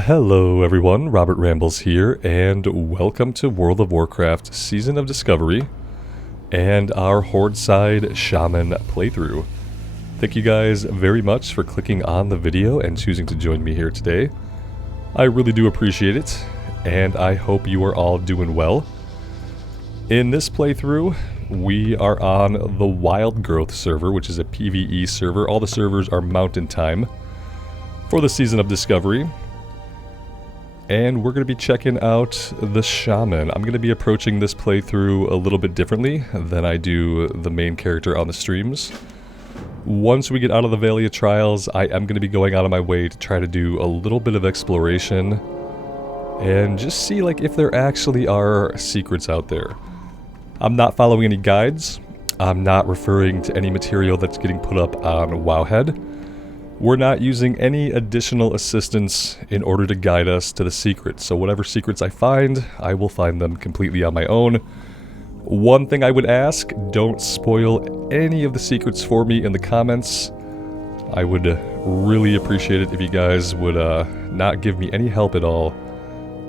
Hello everyone, Robert Rambles here, and welcome to World of Warcraft Season of Discovery and our Horde Side Shaman playthrough. Thank you guys very much for clicking on the video and choosing to join me here today. I really do appreciate it, and I hope you are all doing well. In this playthrough, we are on the Wild Growth server, which is a PvE server. All the servers are Mountain Time for the Season of Discovery. And we're going to be checking out the Shaman. I'm going to be approaching this playthrough a little bit differently than I do the main character on the streams. Once we get out of the Valley of Trials, I am going to be going out of my way to try to do a little bit of exploration and just see like if there actually are secrets out there. I'm not following any guides. I'm not referring to any material that's getting put up on Wowhead. We're not using any additional assistance in order to guide us to the secrets, so whatever secrets I find, I will find them completely on my own. One thing I would ask, don't spoil any of the secrets for me in the comments. I would really appreciate it if you guys would not give me any help at all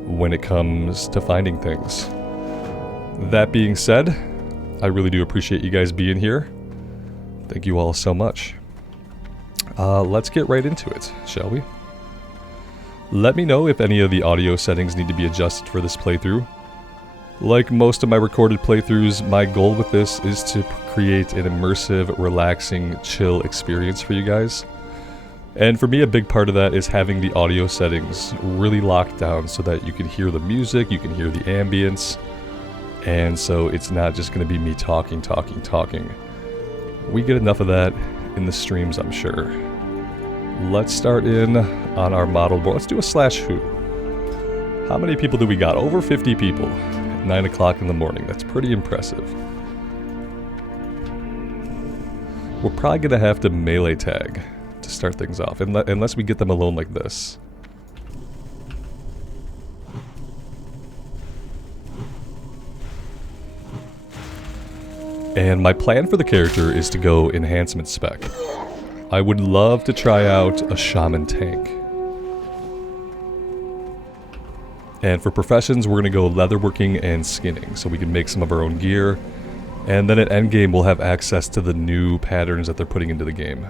when it comes to finding things. That being said, I really do appreciate you guys being here. Thank you all so much. Let's get right into it, shall we? Let me know if any of the audio settings need to be adjusted for this playthrough. Like most of my recorded playthroughs, my goal with this is to create an immersive, relaxing, chill experience for you guys. And for me, a big part of that is having the audio settings really locked down so that you can hear the music, you can hear the ambience, and so it's not just going to be me talking. We get enough of that in the streams, I'm sure. Let's start in on our model board. Let's do a /who. How many people do we got? Over 50 people at 9 o'clock in the morning. That's pretty impressive. We're probably going to have to melee tag to start things off, unless we get them alone like this. And my plan for the character is to go enhancement spec. I would love to try out a shaman tank. And for professions, we're going to go leatherworking and skinning, so we can make some of our own gear. And then at endgame, we'll have access to the new patterns that they're putting into the game.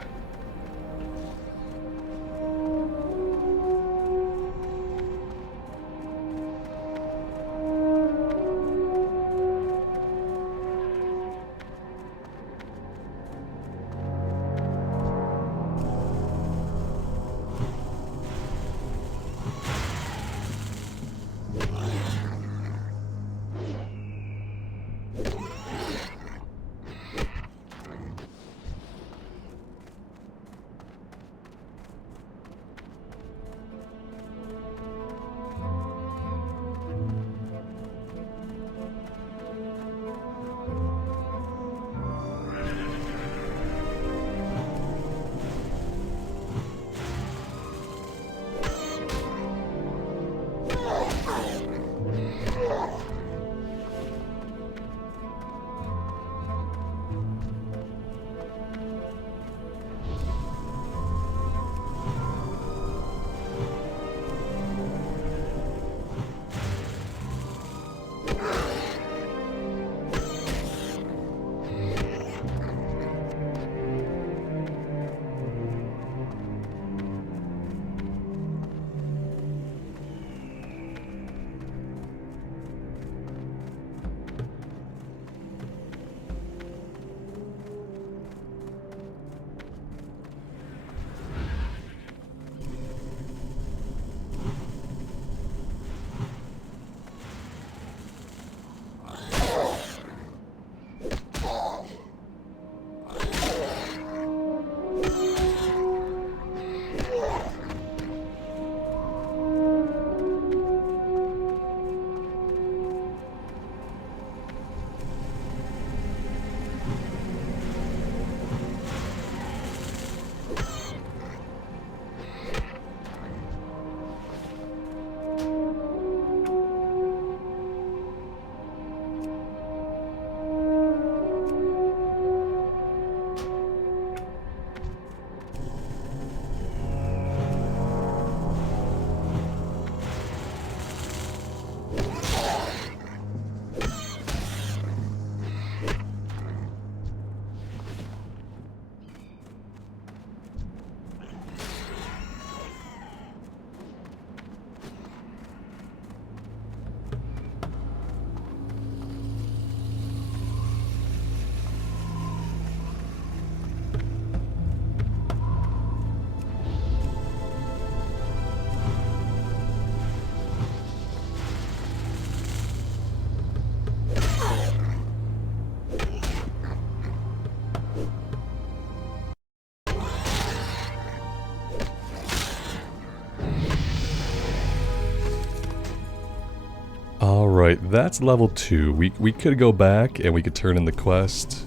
Alright, that's level 2. We could go back and we could turn in the quest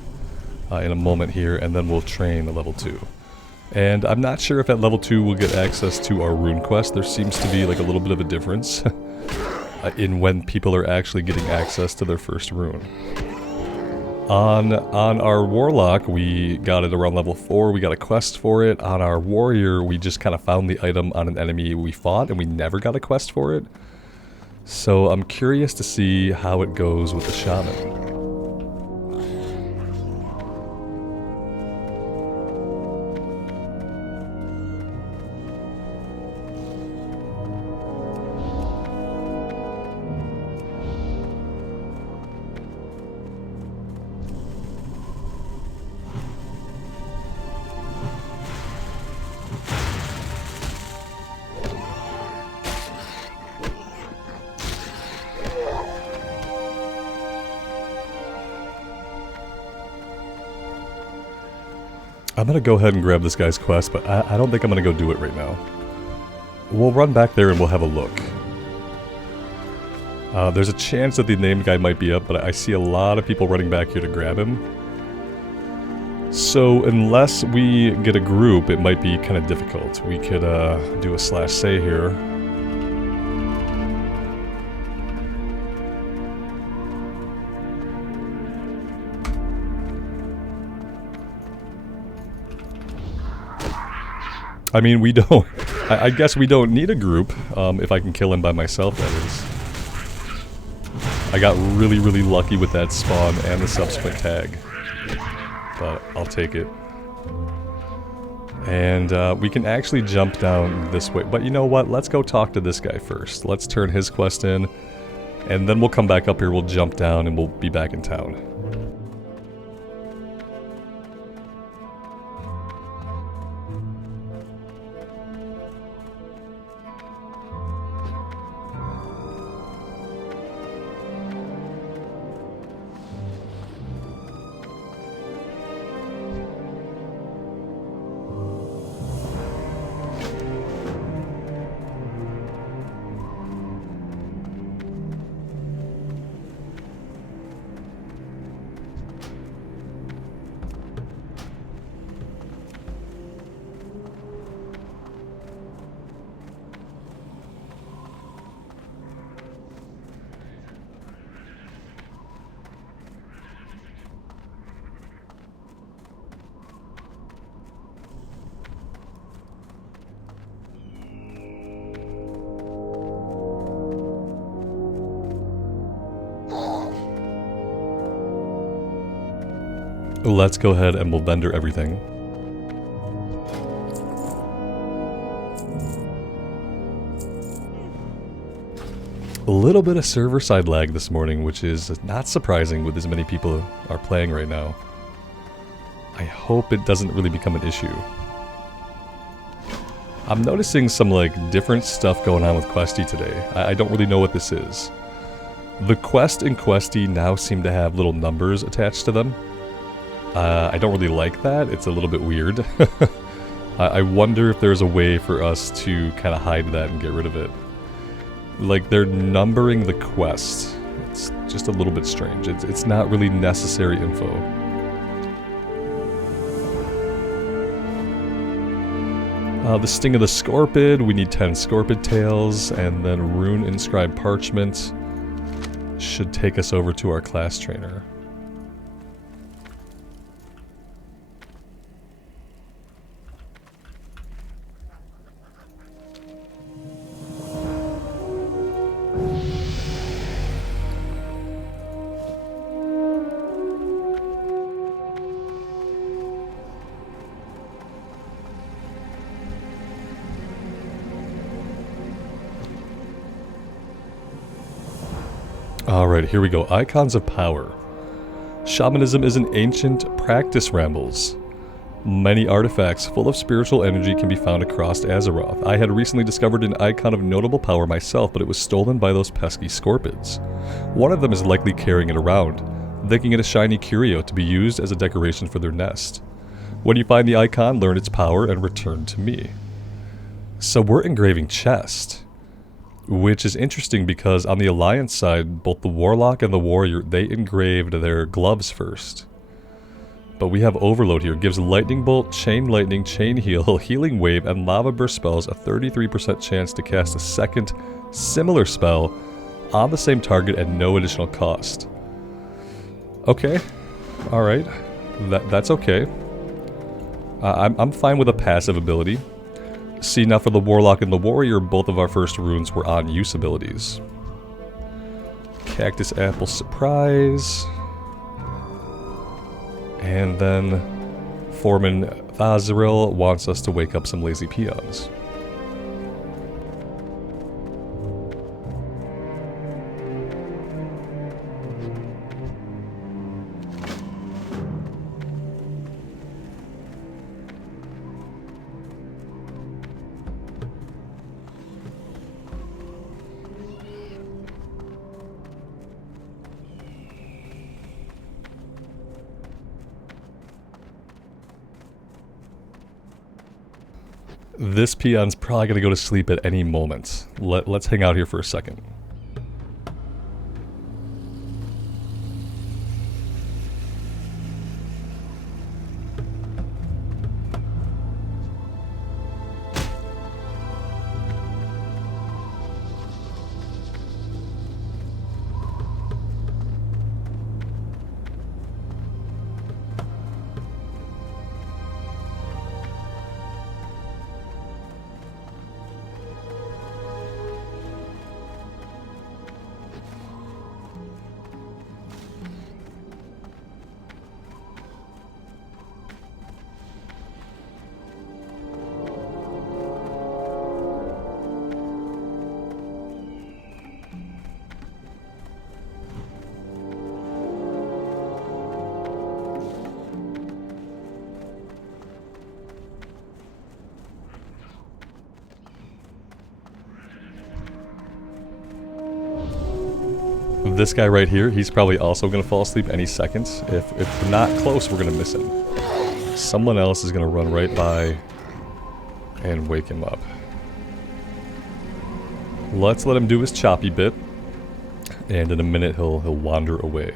in a moment here, and then we'll train a level 2. And I'm not sure if at level 2 we'll get access to our rune quest. There seems to be like a little bit of a difference in when people are actually getting access to their first rune. On our warlock, we got it around level 4, we got a quest for it. On our warrior, we just kind of found the item on an enemy we fought and we never got a quest for it. So I'm curious to see how it goes with the shaman. I'm gonna go ahead and grab this guy's quest, but I don't think I'm gonna go do it right now. We'll run back there and we'll have a look. There's a chance that the named guy might be up, but I see a lot of people running back here to grab him. So unless we get a group, it might be kind of difficult. We could do a /say here. I mean, we don't... I guess we don't need a group, if I can kill him by myself, that is. I got really, really lucky with that spawn and the subsequent tag. But I'll take it. And we can actually jump down this way. But you know what? Let's go talk to this guy first. Let's turn his quest in. And then we'll come back up here, we'll jump down, and we'll be back in town. Let's go ahead and we'll vendor everything. A little bit of server side lag this morning, which is not surprising with as many people are playing right now. I hope it doesn't really become an issue. I'm noticing some like different stuff going on with Questy today. I don't really know what this is. The quest and Questy now seem to have little numbers attached to them. I don't really like that. It's a little bit weird. I wonder if there's a way for us to kind of hide that and get rid of it. Like, they're numbering the quest. It's just a little bit strange. It's not really necessary info. The Sting of the Scorpid, we need 10 Scorpid tails, and then Rune Inscribed Parchment should take us over to our class trainer. Alright, here we go. Icons of Power. Shamanism is an ancient practice, Rambles. Many artifacts full of spiritual energy can be found across Azeroth. I had recently discovered an icon of notable power myself, but it was stolen by those pesky Scorpids. One of them is likely carrying it around, thinking it a shiny curio to be used as a decoration for their nest. When you find the icon, learn its power and return to me. So we're engraving chest. Which is interesting because on the Alliance side, both the Warlock and the Warrior, they engraved their gloves first. But we have Overload here. Gives Lightning Bolt, Chain Lightning, Chain Heal, Healing Wave, and Lava Burst spells a 33% chance to cast a second similar spell on the same target at no additional cost. Okay. Alright. That's okay. I'm fine with a passive ability. See, now for the Warlock and the Warrior, both of our first runes were on use abilities. Cactus Apple Surprise. And then Foreman Thazaril wants us to wake up some lazy peons. This peon's probably going to go to sleep at any moment. Let's hang out here for a second. This guy right here, he's probably also going to fall asleep any second. If we're not close, we're going to miss him. Someone else is going to run right by and wake him up. Let's let him do his choppy bit, and in a minute he'll wander away.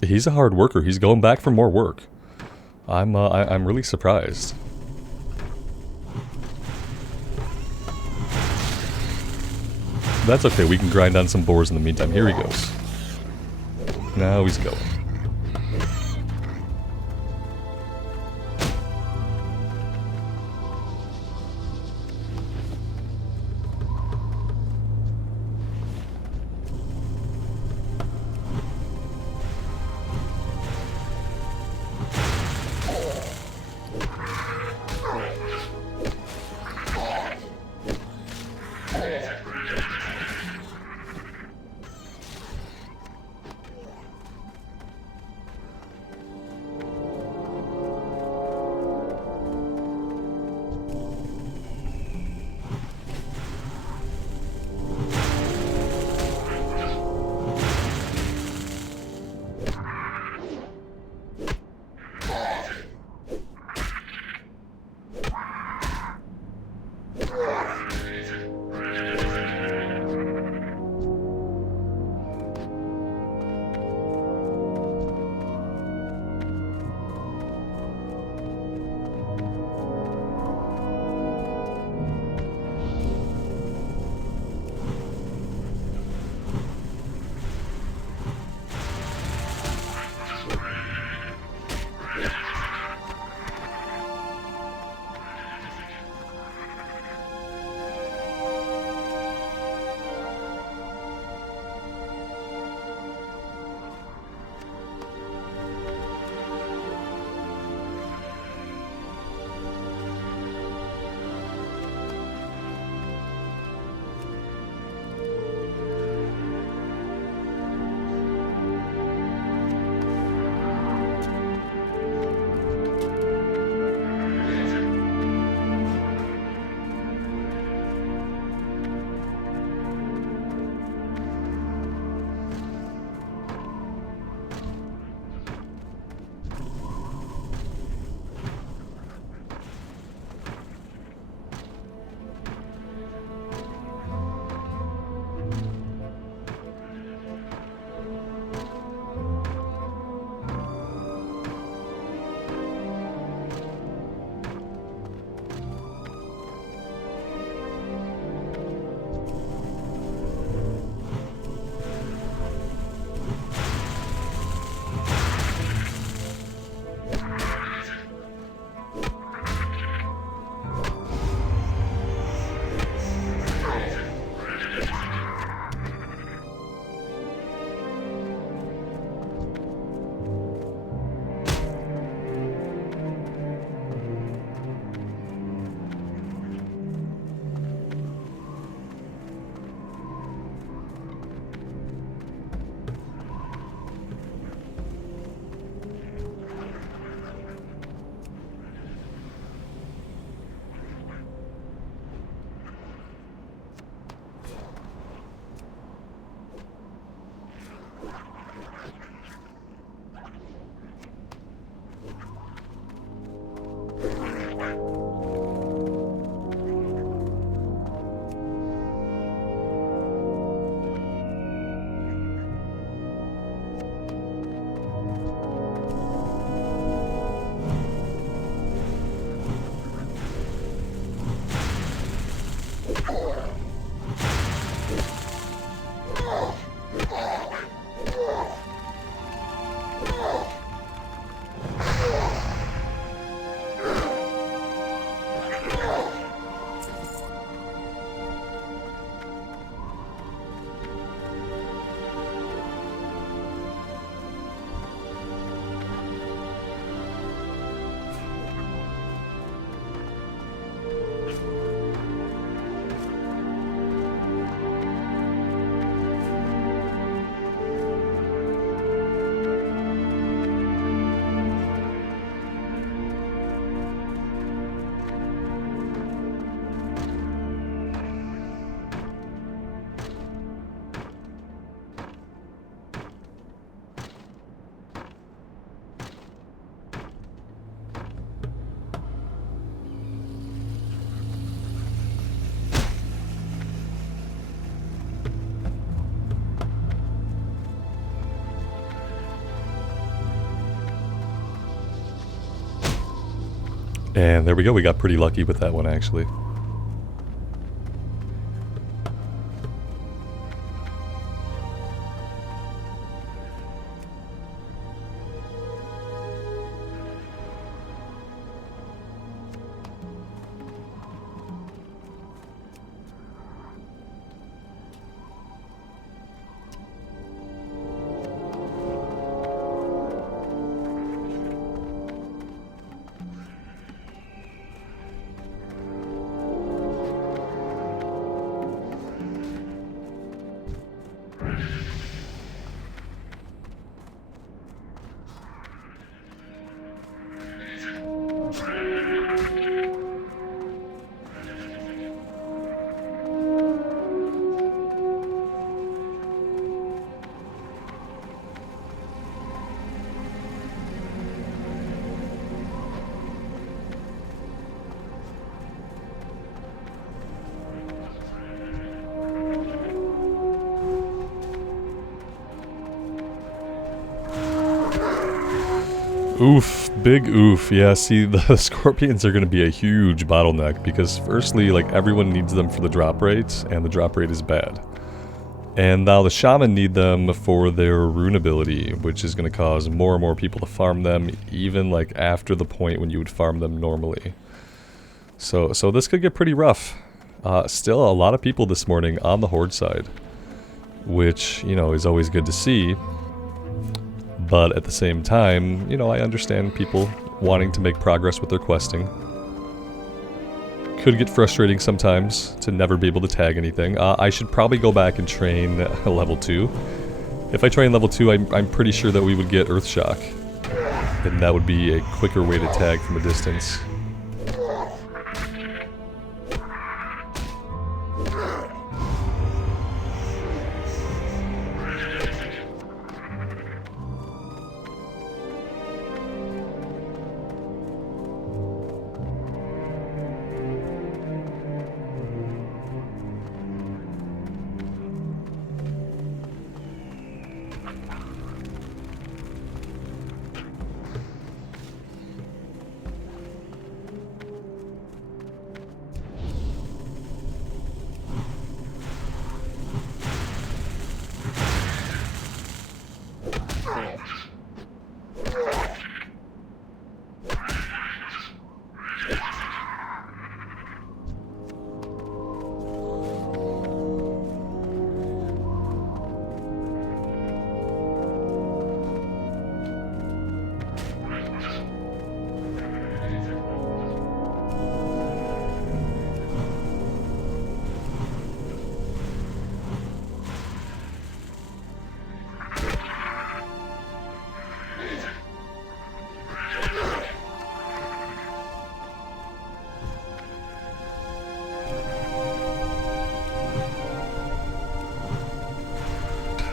He's a hard worker. He's going back for more work. I'm really surprised. That's okay. We can grind on some boars in the meantime. Here he goes. Now he's going. And there we go, we got pretty lucky with that one actually. Oof, big oof. Yeah, see, the scorpions are going to be a huge bottleneck because firstly, like, everyone needs them for the drop rates, and the drop rate is bad. And now the shaman need them for their rune ability, which is going to cause more and more people to farm them, even like after the point when you would farm them normally. So this could get pretty rough. Still a lot of people this morning on the horde side, which, you know, is always good to see. But at the same time, you know, I understand people wanting to make progress with their questing. Could get frustrating sometimes to never be able to tag anything. I should probably go back and train level 2. If I train level 2, I'm pretty sure that we would get Earthshock. And that would be a quicker way to tag from a distance.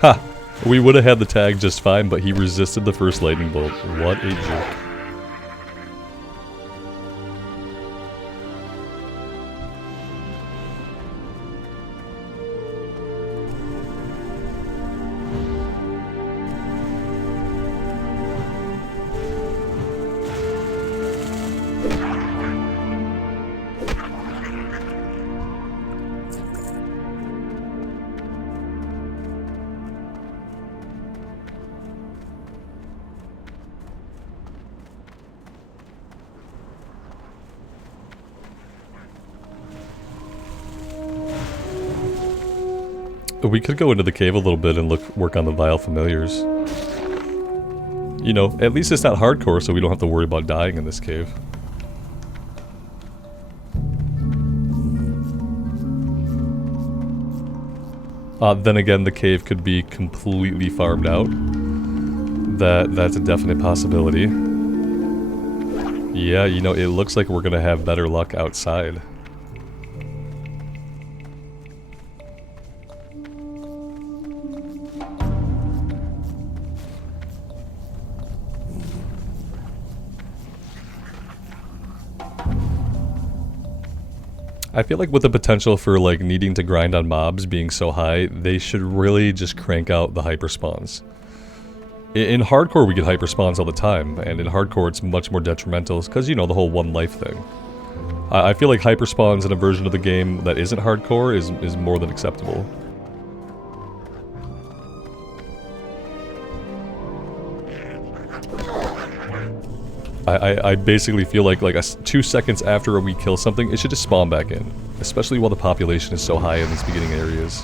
Ha! We would have had the tag just fine, but he resisted the first lightning bolt. What a jerk. We could go into the cave a little bit and work on the vile familiars. You know, at least it's not hardcore, so we don't have to worry about dying in this cave. Then again, the cave could be completely farmed out. That's a definite possibility. Yeah, you know, it looks like we're gonna have better luck outside. I feel like with the potential for like needing to grind on mobs being so high, they should really just crank out the hyper spawns. In hardcore we get hyper spawns all the time, and in hardcore it's much more detrimental because, you know, the whole one life thing. I feel like hyper spawns in a version of the game that isn't hardcore is more than acceptable. I basically feel like 2 seconds after we kill something, it should just spawn back in. Especially while the population is so high in these beginning areas.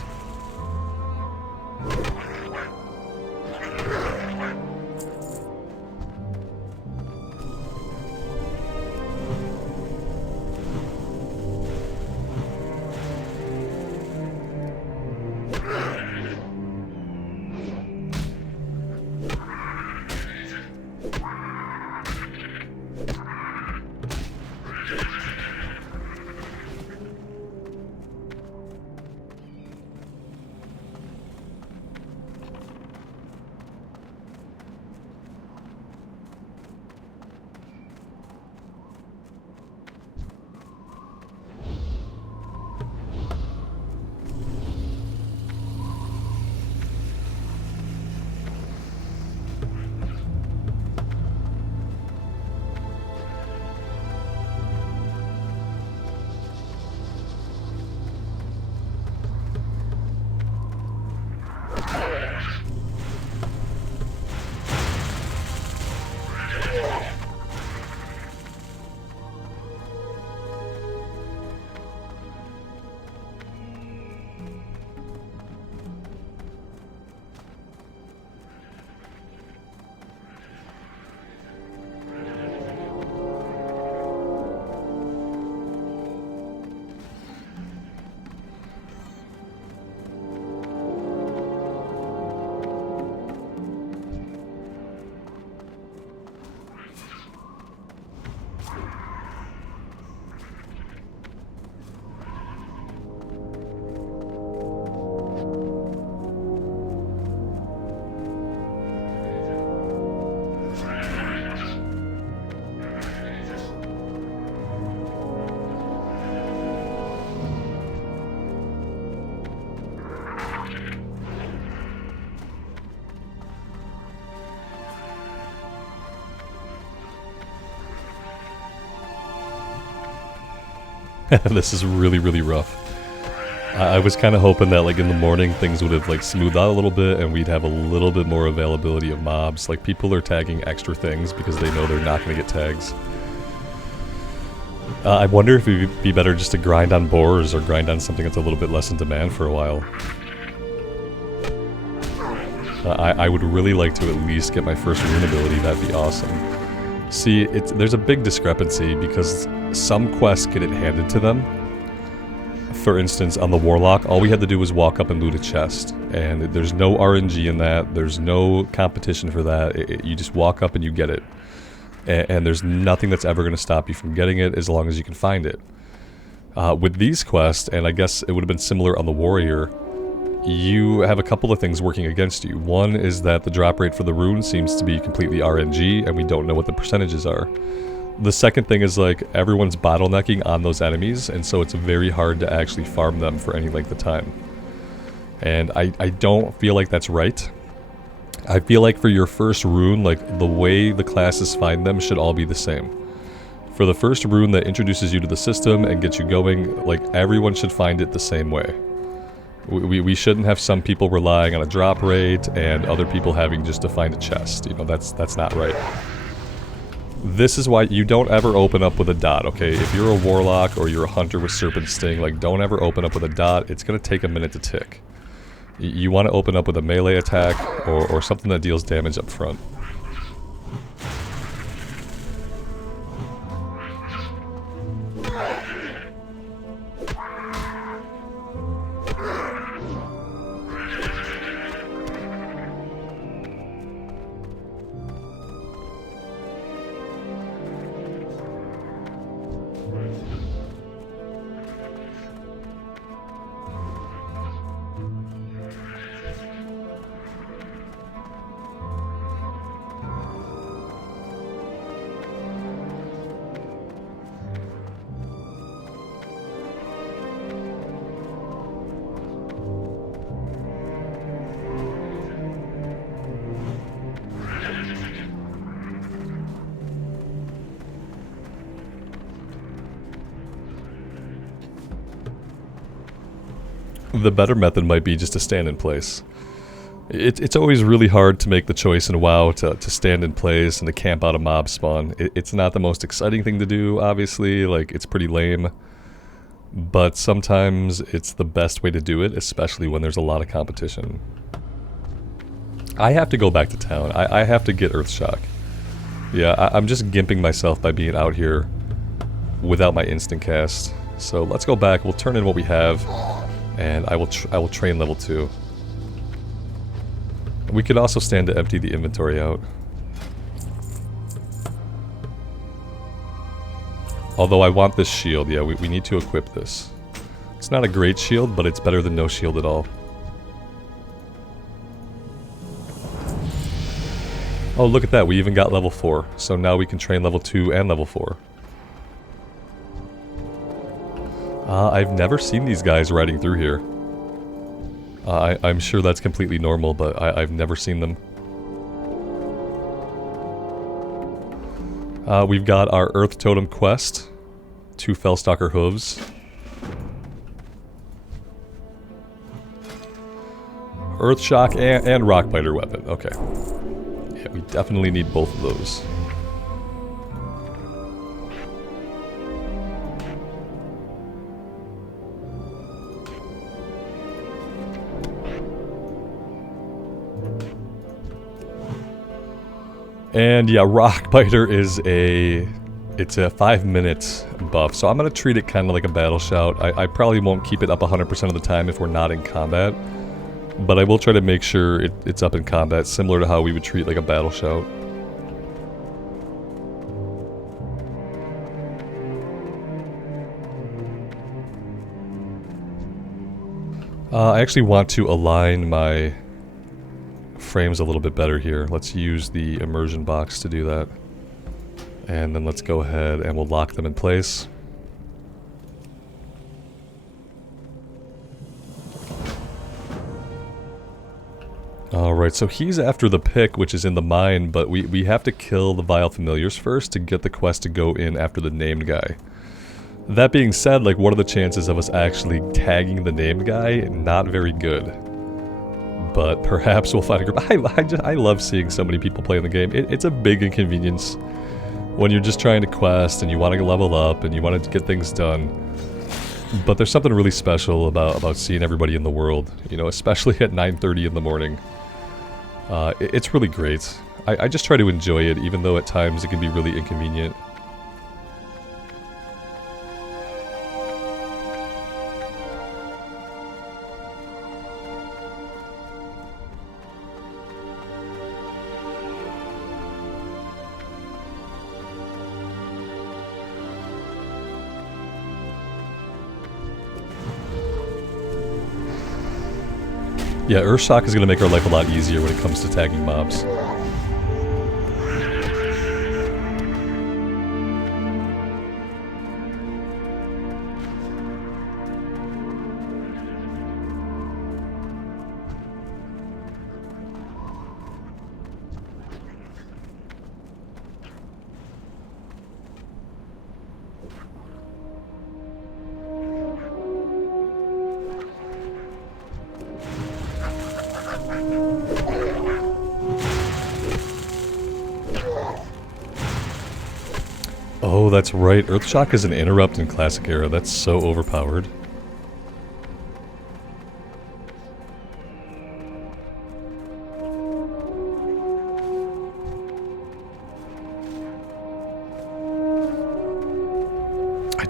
This is really, really rough. I was kind of hoping that like in the morning things would have like smoothed out a little bit and we'd have a little bit more availability of mobs. Like people are tagging extra things because they know they're not going to get tags. I wonder if it would be better just to grind on boars or grind on something that's a little bit less in demand for a while. I would really like to at least get my first rune ability. That'd be awesome. See, there's a big discrepancy because some quests get it handed to them. For instance, on the Warlock, all we had to do was walk up and loot a chest. And there's no RNG in that, there's no competition for that, you just walk up and you get it. And there's nothing that's ever going to stop you from getting it as long as you can find it. With these quests, and I guess it would have been similar on the Warrior, you have a couple of things working against you. One is that the drop rate for the rune seems to be completely RNG, and we don't know what the percentages are. The second thing is like everyone's bottlenecking on those enemies, and so it's very hard to actually farm them for any length of time. And I don't feel like that's right. I feel like for your first rune, like the way the classes find them should all be the same. For the first rune that introduces you to the system and gets you going, like everyone should find it the same way. We shouldn't have some people relying on a drop rate and other people having just to find a chest. You know, that's not right. This is why you don't ever open up with a dot, okay? If you're a warlock or you're a hunter with serpent sting, like don't ever open up with a dot. It's gonna take a minute to tick. You want to open up with a melee attack or something that deals damage up front. The better method might be just to stand in place. It's always really hard to make the choice in WoW to stand in place and to camp out a mob spawn. It's not the most exciting thing to do, obviously, like, it's pretty lame. But sometimes it's the best way to do it, especially when there's a lot of competition. I have to go back to town. I have to get Earthshock. Yeah, I'm just gimping myself by being out here without my instant cast. So let's go back, we'll turn in what we have. And I will train level 2. We could also stand to empty the inventory out. Although I want this shield, yeah, we need to equip this. It's not a great shield, but it's better than no shield at all. Oh, look at that, we even got level 4. So now we can train level 2 and level 4. I've never seen these guys riding through here. I'm sure that's completely normal, but I've never seen them. We've got our Earth Totem quest. 2 Fellstalker hooves. Earthshock and Rockbiter weapon, okay. Yeah, we definitely need both of those. And yeah, Rockbiter is it's a 5-minute buff, so I'm going to treat it kind of like a battle shout. I probably won't keep it up 100% of the time if we're not in combat, but I will try to make sure it's up in combat, similar to how we would treat like a battle shout. I actually want to align my frames a little bit better here. Let's use the immersion box to do that. And then let's go ahead and we'll lock them in place. Alright, so he's after the pick, which is in the mine, but we have to kill the Vile Familiars first to get the quest to go in after the named guy. That being said, like, what are the chances of us actually tagging the named guy? Not very good. But perhaps we'll find a group. I love seeing so many people playing the game. It's a big inconvenience when you're just trying to quest and you want to level up and you want to get things done. But there's something really special about seeing everybody in the world, you know, especially at 9:30 in the morning. It's really great. I just try to enjoy it, even though at times it can be really inconvenient. Yeah, Earthshock is going to make our life a lot easier when it comes to tagging mobs. Oh, that's right. Earthshock is an interrupt in Classic Era. That's so overpowered.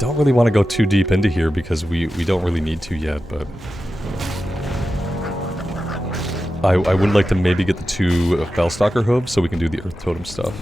don't really want to go too deep into here because we don't really need to yet, but... I would like to maybe get the 2 Fellstalker hooves so we can do the Earth Totem stuff.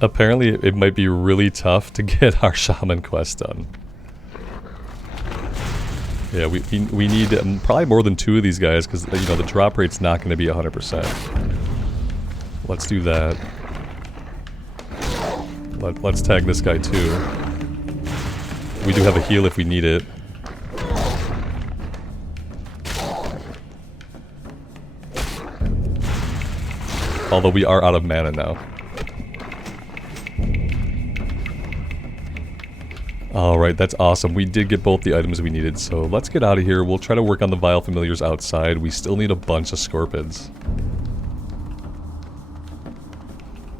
Apparently, it might be really tough to get our Shaman quest done. Yeah, we need probably more than 2 of these guys, because, you know, the drop rate's not going to be 100%. Let's do that. Let's tag this guy, too. We do have a heal if we need it. Although we are out of mana now. Alright, that's awesome. We did get both the items we needed, so let's get out of here. We'll try to work on the Vile Familiars outside. We still need a bunch of Scorpids.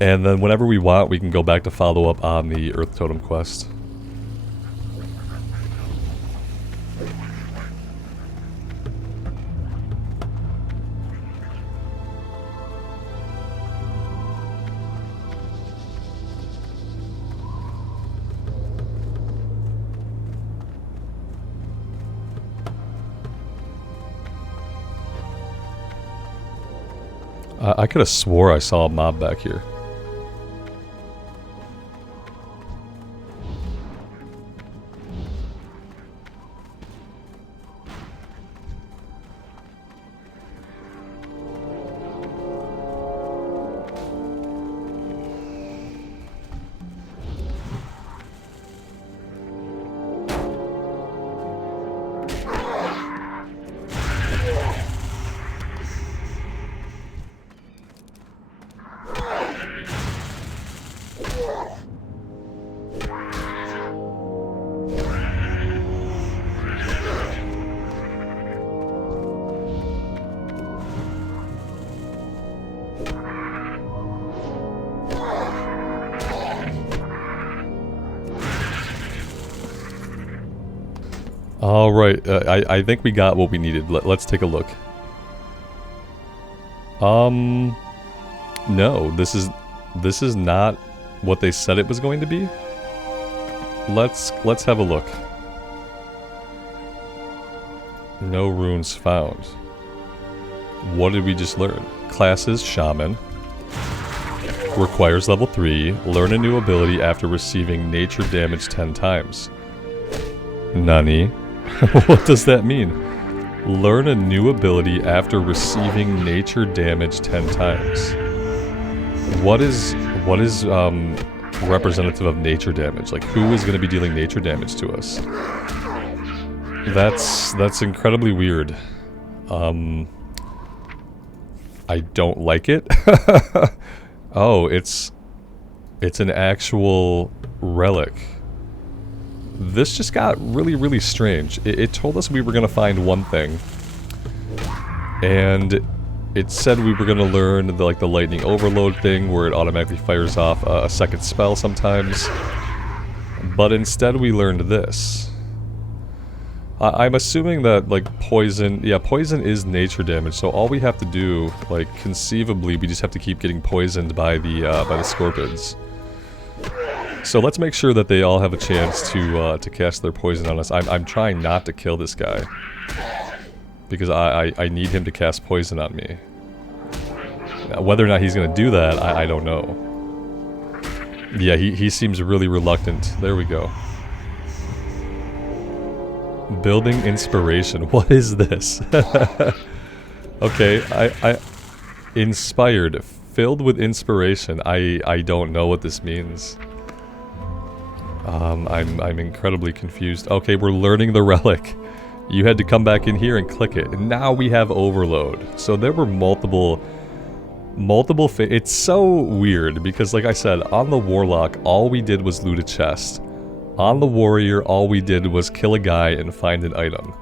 And then whenever we want, we can go back to follow up on the Earth Totem quest. I could have swore I saw a mob back here. Alright, I think we got what we needed. Let's take a look. No, this is not what they said it was going to be. Let's have a look. No runes found. What did we just learn? Classes, Shaman. Requires level 3. Learn a new ability after receiving nature damage 10 times. Nani? What does that mean? Learn a new ability after receiving nature damage 10 times. What is representative of nature damage? Like, who is going to be dealing nature damage to us? That's incredibly weird. I don't like it. Oh, it's an actual relic. This just got really, really strange. It told us we were going to find one thing. And it said we were going to learn the lightning overload thing where it automatically fires off a second spell sometimes. But instead we learned this. I'm assuming that, like, poison... Yeah, poison is nature damage, so all we have to do, like, conceivably, we just have to keep getting poisoned by the scorpions. So let's make sure that they all have a chance to cast their poison on us. I'm trying not to kill this guy. Because I need him to cast poison on me. Now, whether or not he's gonna do that, I don't know. Yeah, he seems really reluctant. There we go. Building inspiration. What is this? Okay, I inspired. Filled with inspiration. I don't know what this means. I'm incredibly confused. Okay, we're learning the relic. You had to come back in here and click it. And now we have overload. So there were multiple it's so weird because, like I said, on the warlock, all we did was loot a chest. On the warrior, all we did was kill a guy and find an item.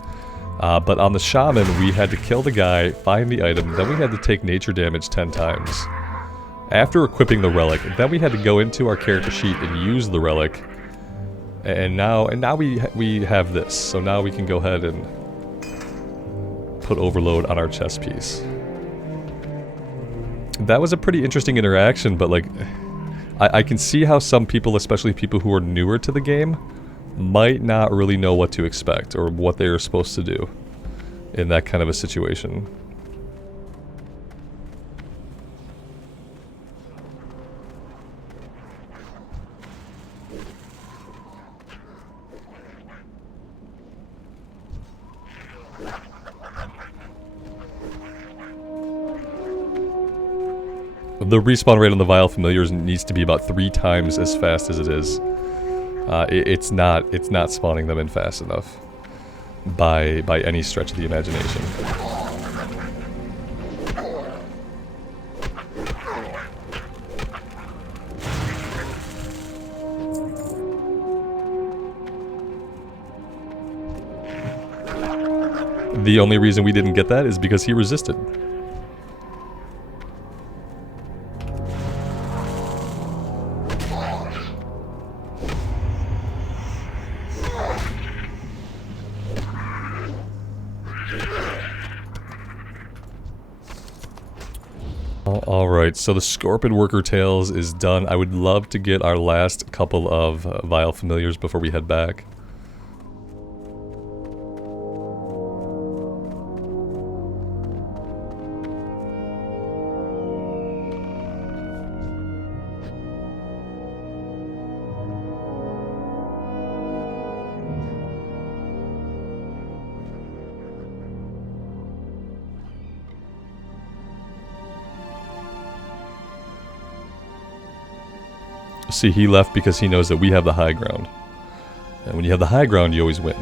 But on the shaman, we had to kill the guy, find the item, then we had to take nature damage 10 times. After equipping the relic, then we had to go into our character sheet and use the relic. And now we have this, so now we can go ahead and put overload on our chest piece. That was a pretty interesting interaction, but like, I can see how some people, especially people who are newer to the game, might not really know what to expect or what they are supposed to do in that kind of a situation. The respawn rate on the Vile Familiars needs to be about 3 times as fast as it is. It's not spawning them in fast enough by any stretch of the imagination. The only reason we didn't get that is because he resisted. Alright, so the Scorpion Worker Tails is done. I would love to get our last couple of Vile Familiars before we head back. See, he left because he knows that we have the high ground. And when you have the high ground, you always win.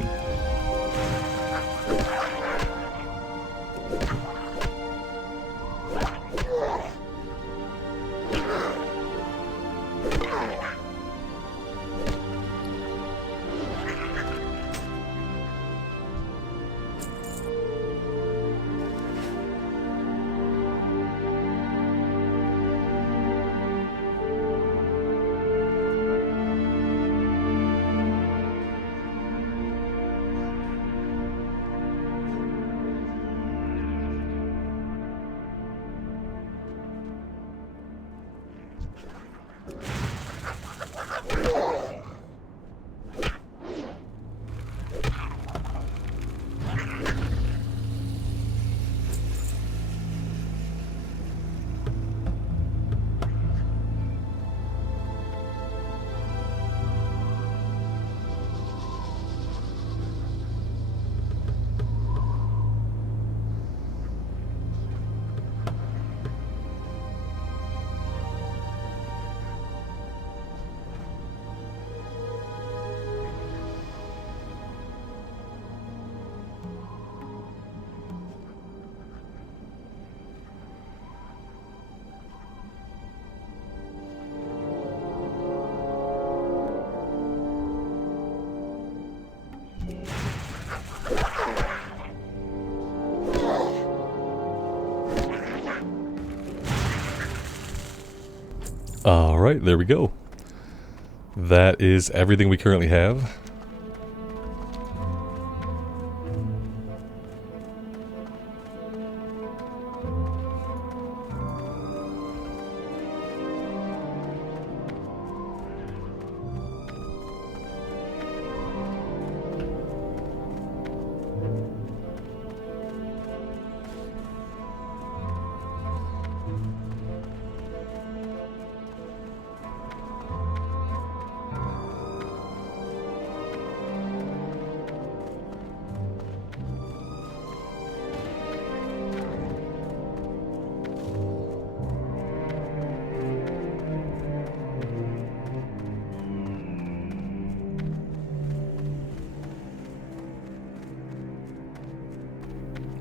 Alright, there we go. That is everything we currently have.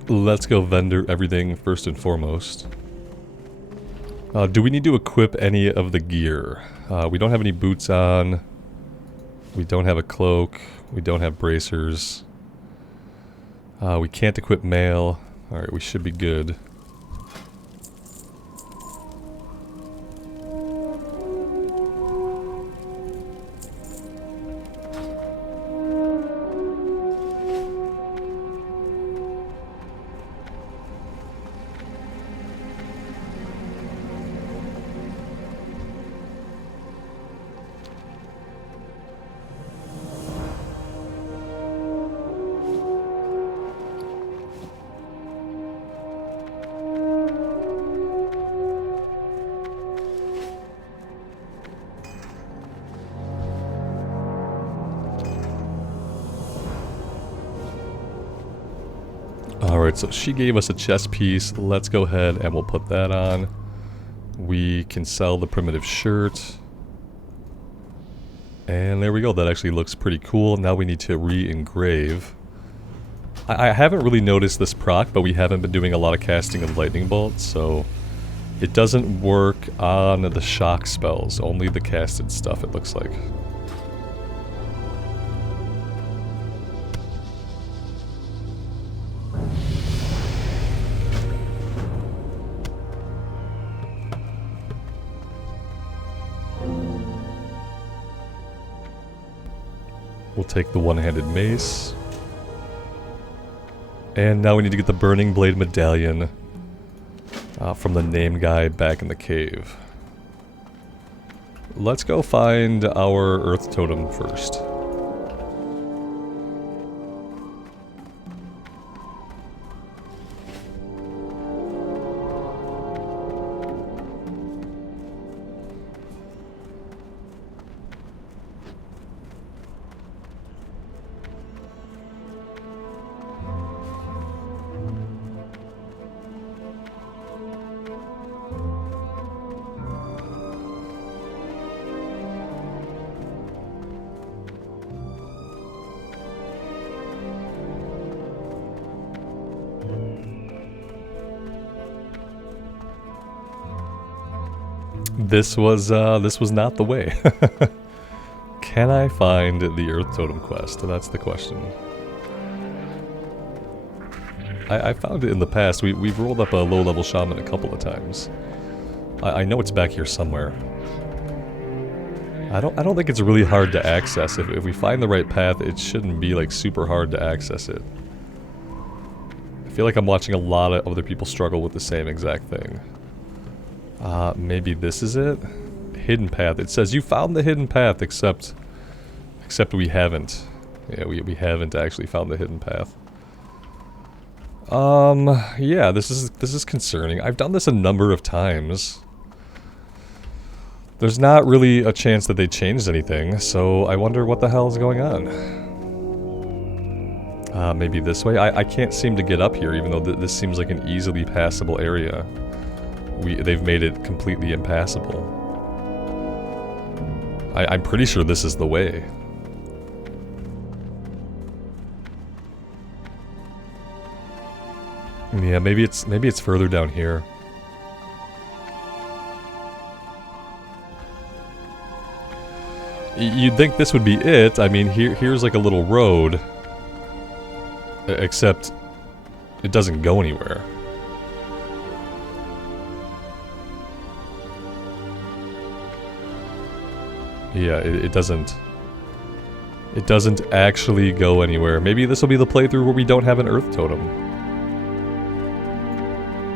Let's go vendor everything first and foremost. Do we need to equip any of the gear? We don't have any boots on. We don't have a cloak. We don't have bracers. We can't equip mail. Alright, we should be good. Alright, so she gave us a chest piece. Let's go ahead and we'll put that on. We can sell the primitive shirt. And there we go. That actually looks pretty cool. Now we need to re-engrave. I haven't really noticed this proc, but we haven't been doing a lot of casting of lightning bolts, so it doesn't work on the shock spells, only the casted stuff, it looks like. We'll take the one-handed mace. And now we need to get the Burning Blade Medallion from the name guy back in the cave. Let's go find our Earth Totem first. This was not the way. Can I find the Earth Totem quest? That's the question. I found it in the past. We've rolled up a low-level shaman a couple of times. I know it's back here somewhere. I don't think it's really hard to access. If we find the right path, it shouldn't be like super hard to access it. I feel like I'm watching a lot of other people struggle with the same exact thing. Maybe this is it? Hidden path. It says you found the hidden path, except we haven't. Yeah, we haven't actually found the hidden path. Yeah, this is concerning. I've done this a number of times. There's not really a chance that they changed anything, so I wonder what the hell is going on. Maybe this way? I can't seem to get up here, even though this seems like an easily passable area. They've made it completely impassable. I'm pretty sure this is the way. Yeah, maybe it's further down here. You'd think this would be it. I mean, here's like a little road. Except it doesn't go anywhere. Yeah, it doesn't actually go anywhere. Maybe this will be the playthrough where we don't have an Earth Totem.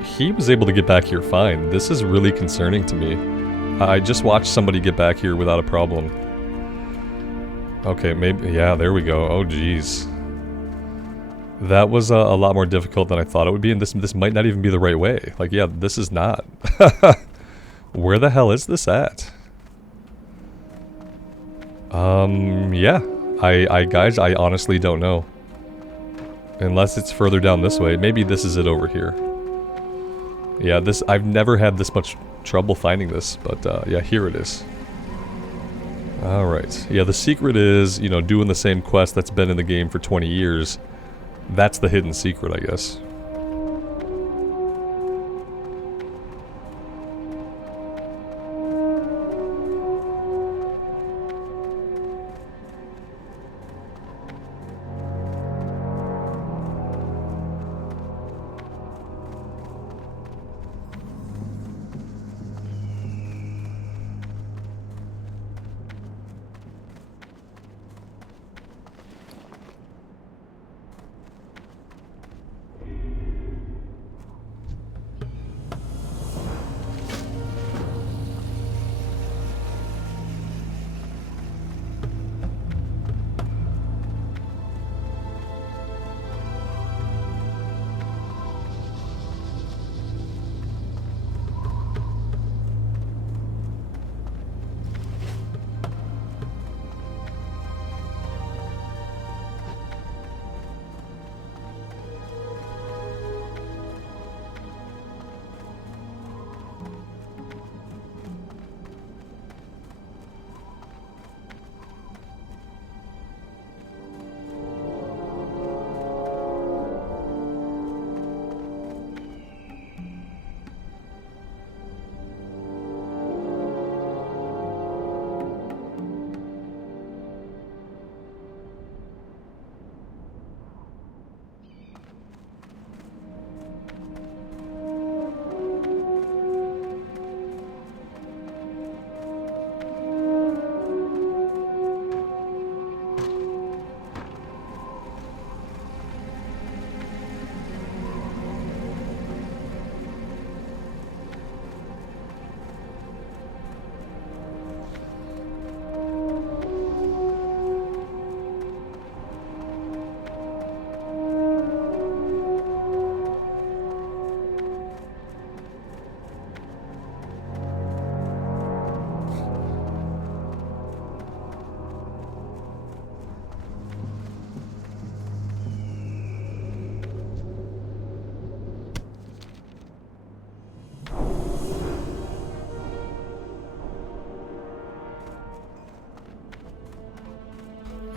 He was able to get back here fine. This is really concerning to me. I just watched somebody get back here without a problem. Okay, maybe, yeah, there we go. Oh, jeez. That was a lot more difficult than I thought it would be, and this might not even be the right way. Like, yeah, this is not. Where the hell is this at? Yeah. Guys, I honestly don't know. Unless it's further down this way. Maybe this is it over here. Yeah, I've never had this much trouble finding this, but, yeah, here it is. Alright. Yeah, the secret is, you know, doing the same quest that's been in the game for 20 years. That's the hidden secret, I guess.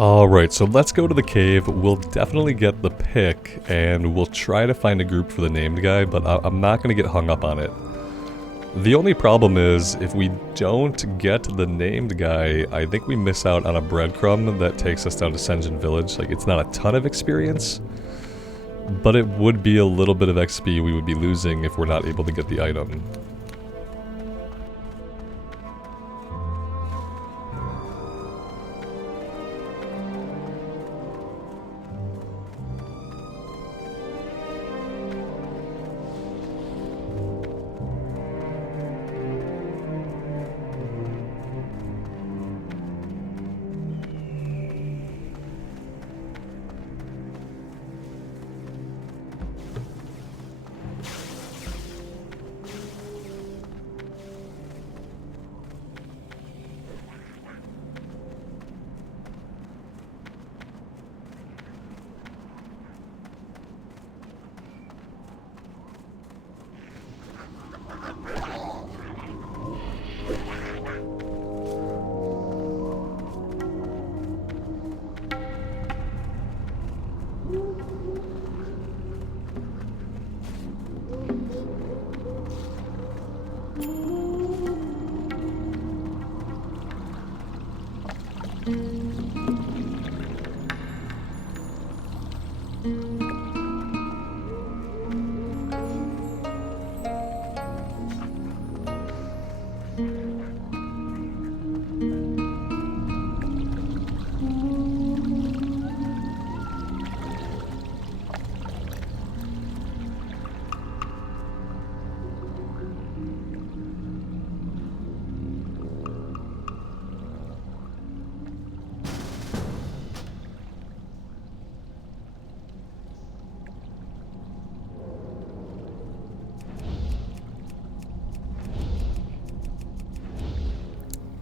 Alright, so let's go to the cave. We'll definitely get the pick, and we'll try to find a group for the named guy, but I'm not going to get hung up on it. The only problem is, if we don't get the named guy, I think we miss out on a breadcrumb that takes us down to Senjin Village. Like, it's not a ton of experience, but it would be a little bit of XP we would be losing if we're not able to get the item.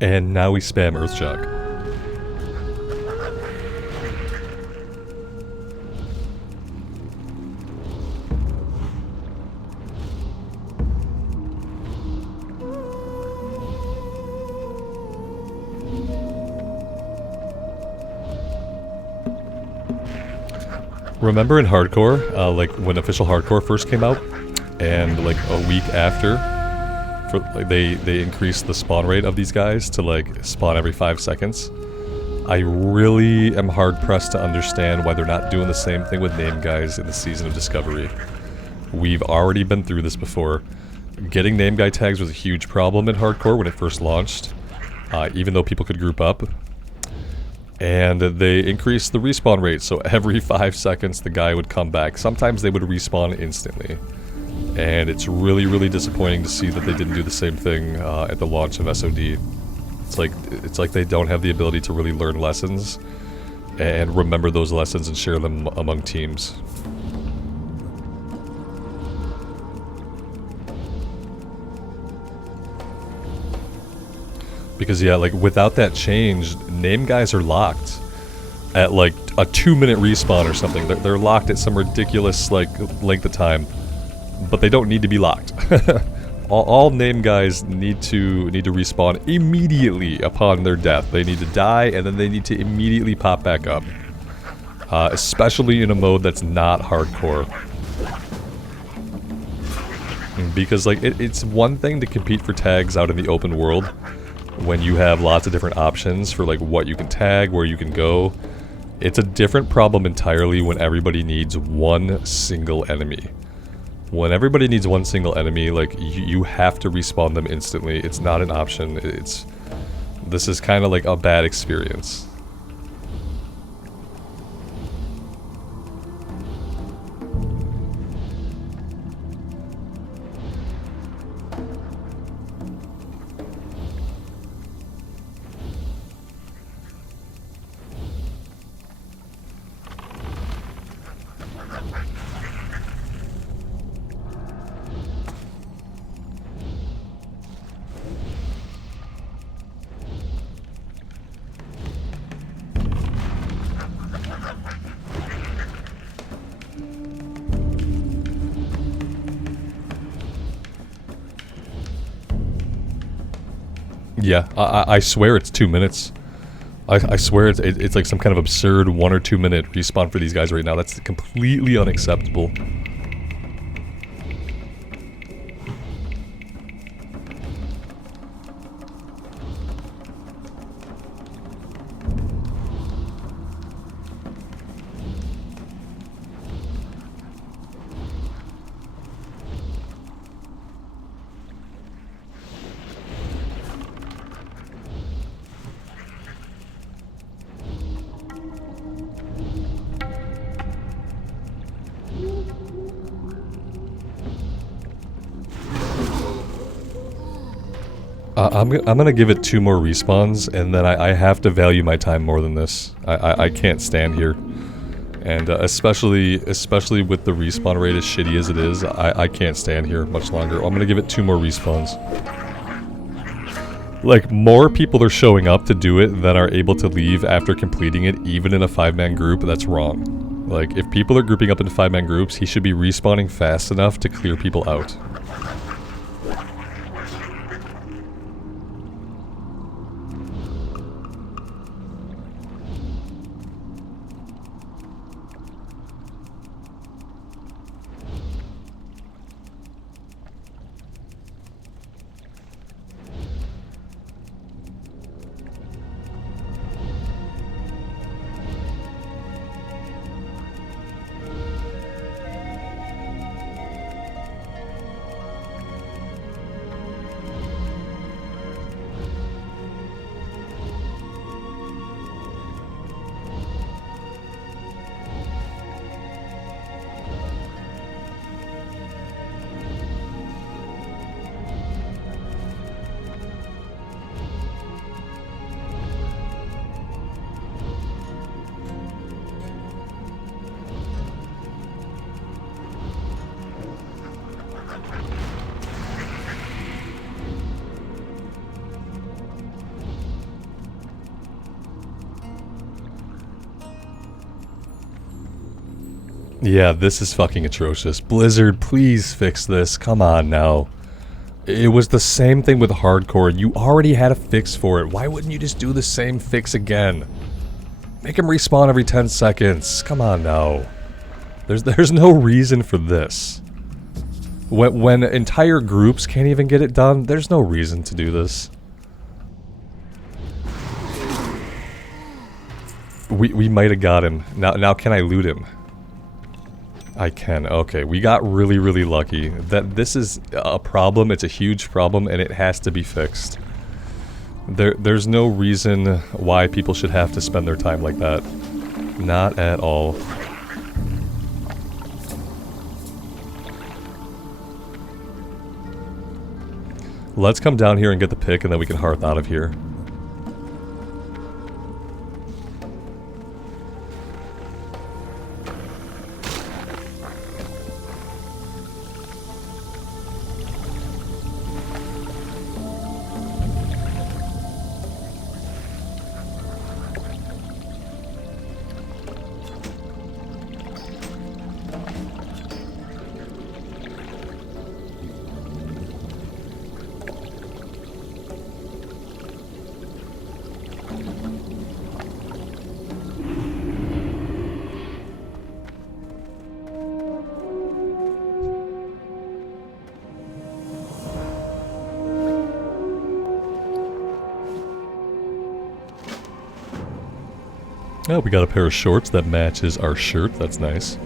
And now we spam Earthshock. Remember in Hardcore, like when official Hardcore first came out, and like a week after, they increased the spawn rate of these guys to like spawn every 5 seconds. I really am hard pressed to understand why they're not doing the same thing with named guys in the Season of Discovery. We've already been through this before. Getting name guy tags was a huge problem in Hardcore when it first launched, even though people could group up. And they increased the respawn rate, so every 5 seconds the guy would come back. Sometimes they would respawn instantly. And it's really, really disappointing to see that they didn't do the same thing at the launch of SOD. It's like they don't have the ability to really learn lessons and remember those lessons and share them among teams. Because yeah, like without that change, name guys are locked at like a 2-minute respawn or something. They're locked at some ridiculous like length of time. But they don't need to be locked. all name guys need to respawn immediately upon their death. They need to die, and then they need to immediately pop back up. Especially in a mode that's not hardcore. Because like it's one thing to compete for tags out in the open world when you have lots of different options for like what you can tag, where you can go. It's a different problem entirely when everybody needs one single enemy. When everybody needs one single enemy, like, you have to respawn them instantly. It's not an option. This is kind of like a bad experience. Yeah, I swear it's 2 minutes. I swear it's like some kind of absurd 1 or 2 minute respawn for these guys right now. That's completely unacceptable. I'm gonna give it 2 more respawns, and then I have to value my time more than this. I can't stand here. And especially with the respawn rate as shitty as it is, I can't stand here much longer. I'm gonna give it 2 more respawns. Like, more people are showing up to do it than are able to leave after completing it, even in a 5-man group. That's wrong. Like, if people are grouping up into 5-man groups, he should be respawning fast enough to clear people out. Yeah, this is fucking atrocious. Blizzard, please fix this. Come on now. It was the same thing with hardcore. You already had a fix for it. Why wouldn't you just do the same fix again? Make them respawn every 10 seconds. Come on now. There's no reason for this. When entire groups can't even get it done, there's no reason to do this. We might have got him. Now can I loot him? I can. Okay, we got really, really lucky. This is a problem. It's a huge problem, and it has to be fixed. There's no reason why people should have to spend their time like that. Not at all. Let's come down here and get the pick, and then we can hearth out of here. Oh, we got a pair of shorts that matches our shirt. That's nice.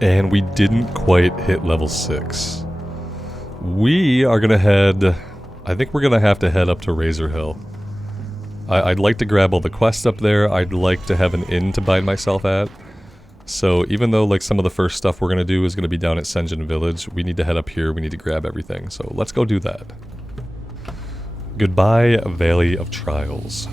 And we didn't quite hit level 6. We are gonna head... I think we're gonna have to head up to Razor Hill. I'd like to grab all the quests up there. I'd like to have an inn to bind myself at. So even though like some of the first stuff we're going to do is going to be down at Senjin Village, we need to head up here. We need to grab everything. So let's go do that. Goodbye, Valley of Trials.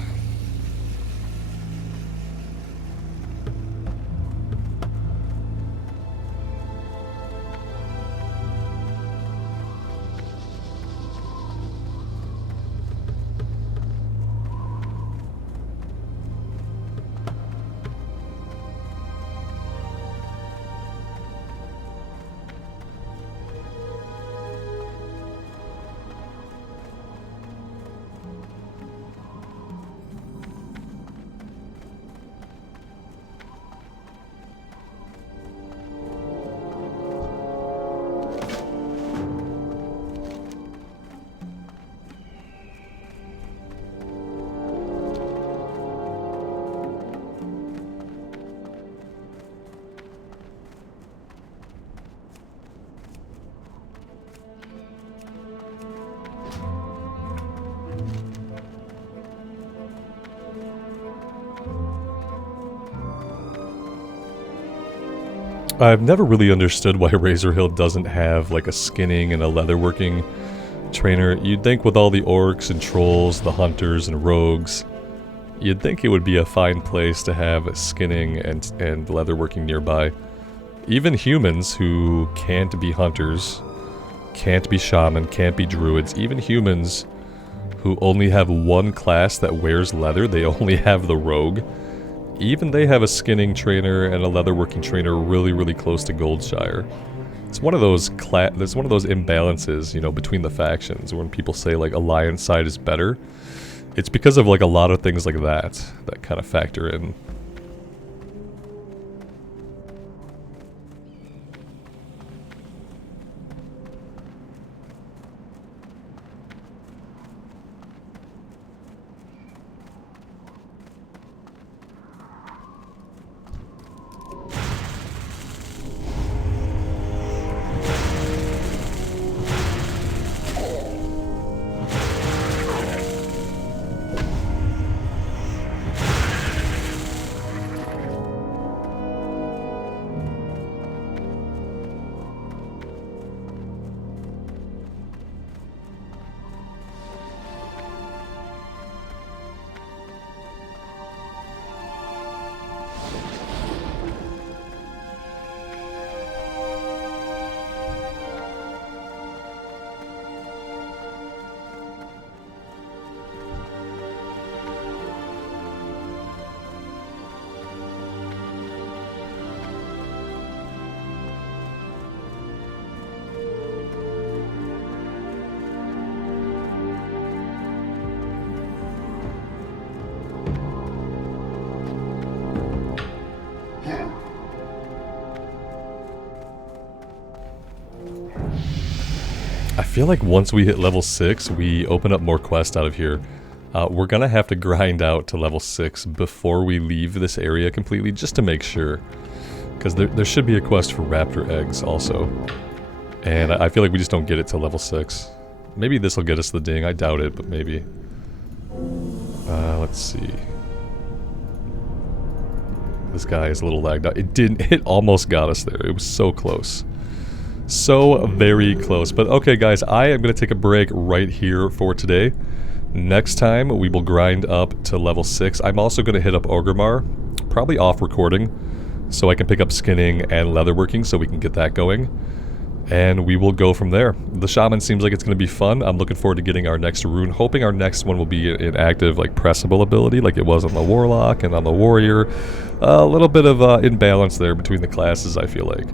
I've never really understood why Razor Hill doesn't have like a skinning and a leatherworking trainer. You'd think with all the orcs and trolls, the hunters and rogues, you'd think it would be a fine place to have skinning and leatherworking nearby. Even humans who can't be hunters, can't be shaman, can't be druids, even humans who only have one class that wears leather, they only have the rogue. Even they have a skinning trainer and a leatherworking trainer really, really close to Goldshire. It's one of those imbalances, you know, between the factions when people say like Alliance side is better. It's because of like a lot of things like that kind of factor in. I feel like once we hit level 6, we open up more quests out of here. We're gonna have to grind out to level 6 before we leave this area completely, just to make sure. Because there should be a quest for raptor eggs also. And I feel like we just don't get it till level 6. Maybe this will get us the ding, I doubt it, but maybe. Let's see. This guy is a little lagged out. It almost got us there. It was so close. So very close. But okay guys, I am going to take a break right here for today. Next time we will grind up to level 6. I'm also going to hit up Orgrimmar, probably off recording, so I can pick up skinning and leatherworking so we can get that going. And we will go from there. The Shaman seems like it's going to be fun. I'm looking forward to getting our next rune, hoping our next one will be an active, like, pressable ability like it was on the Warlock and on the Warrior. A little bit of imbalance there between the classes, I feel like.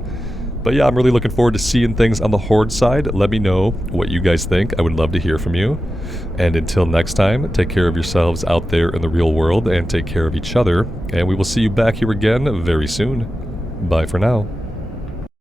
But yeah, I'm really looking forward to seeing things on the Horde side. Let me know what you guys think. I would love to hear from you. And until next time, take care of yourselves out there in the real world and take care of each other. And we will see you back here again very soon. Bye for now.